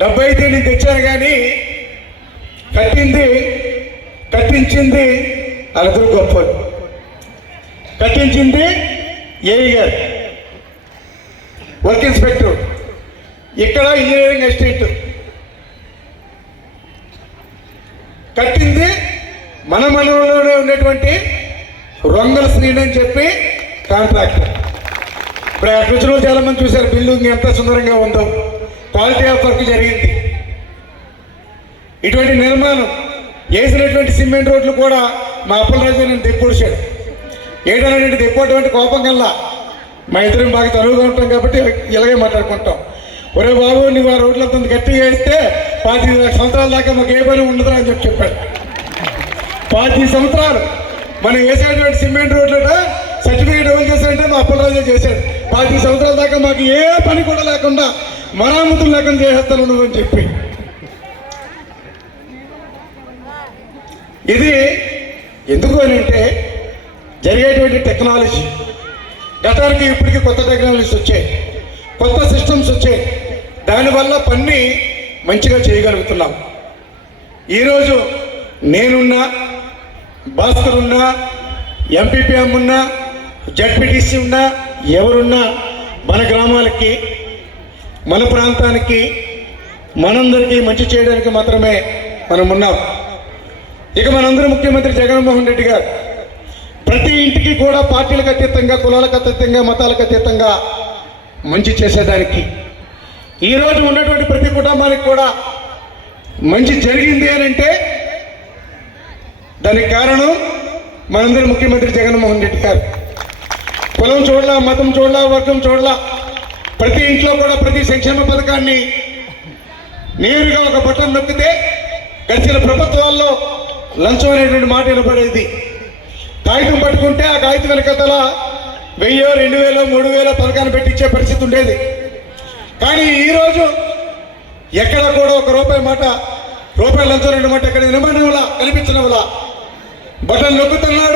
డబ్బు అయితే నేను తెచ్చాను, కానీ కట్టించింది వాళ్ళిద్దరు గొప్పలు. కట్టించింది ఏఈ గారు, వర్క్ ఇన్స్పెక్టర్, ఇక్కడ ఇంజనీరింగ్ అసిస్టెంట్. కట్టింది మన మనలోనే ఉన్నటువంటి రొంగల శ్రీని అని చెప్పి కాంట్రాక్టర్. ఇప్పుడు అక్కడ వచ్చిన చాలా మంది చూశారు బిల్డింగ్ ఎంత సుందరంగా ఉందో, క్వాలిటీ ఆఫ్ వర్క్ జరిగింది. ఇటువంటి నిర్మాణం వేసినటువంటి సిమెంట్ రోడ్లు కూడా మా అప్పలరాజు నేను తెప్పొడిచాడు. ఏడనంటే తెప్పడం అంటే కోపం కల్లా మా ఇద్దరం బాగా తరువుగా ఉంటాం కాబట్టి ఇలాగే మాట్లాడుకుంటాం. ఒరే బాబు, నువ్వు ఆ రోడ్లంతా గట్టిగా వేస్తే 25 సంవత్సరాల దాకా మాకు ఏ పని ఉండదు అని చెప్పాడు. 25 సంవత్సరాలు మనం వేసేటువంటి సిమెంట్ రోడ్లట సర్టిఫికేట్ ఎవరు చేశాడంటే మా అప్పలరాజే చేశాడు. 25 సంవత్సరాల దాకా మాకు ఏ పని కూడా లేకుండా మరామతులు లేకుండా చేసేస్తాను నువ్వు అని చెప్పి. ఇది ఎందుకు అని అంటే జరిగేటువంటి టెక్నాలజీ. గతానికి ఇప్పటికీ కొత్త టెక్నాలజీస్ వచ్చాయి, కొత్త సిస్టమ్స్ వచ్చాయి. దానివల్ల పని మంచిగా చేయగలుగుతున్నాం. ఈరోజు నేనున్నా, భాస్కర్ ఉన్నా, ఎంపీపీఎం ఉన్నా, జడ్పీటీసీ ఉన్నా, ఎవరున్నా మన గ్రామాలకి, మన ప్రాంతానికి, మనందరికీ మంచి చేయడానికి మాత్రమే మనం ఉన్నాం. ఇక మనందరూ ముఖ్యమంత్రి జగన్మోహన్ రెడ్డి గారు ప్రతి ఇంటికి కూడా పార్టీలకు అతీతంగా, కులాలకు అతీతంగా, మతాలకు అతీతంగా మంచి చేసేదానికి, ఈరోజు ఉన్నటువంటి ప్రతి కుటుంబానికి కూడా మంచి జరిగింది అని అంటే దానికి కారణం మనందరి ముఖ్యమంత్రి జగన్మోహన్ రెడ్డి గారు. కులం చూడలా, మతం చూడలా, వర్గం చూడలా, ప్రతి ఇంట్లో కూడా ప్రతి సంక్షేమ పథకాన్ని నేరుగా ఒక బటన్ నొక్కితే గడిచిన ప్రభుత్వాల్లో లంచం అనేటువంటి మాట వినపడేది. కాగితం పట్టుకుంటే ఆ కాగితం వెనకతల 1000, 2000, 3000 పథకాన్ని పెట్టించే పరిస్థితి ఉండేది. కానీ ఈరోజు ఎక్కడ కూడా ఒక రూపాయి లంచం మాట ఎక్కడ వినమనివలా, కనిపించనివలా. బటన్ నొక్కుతున్నాడు,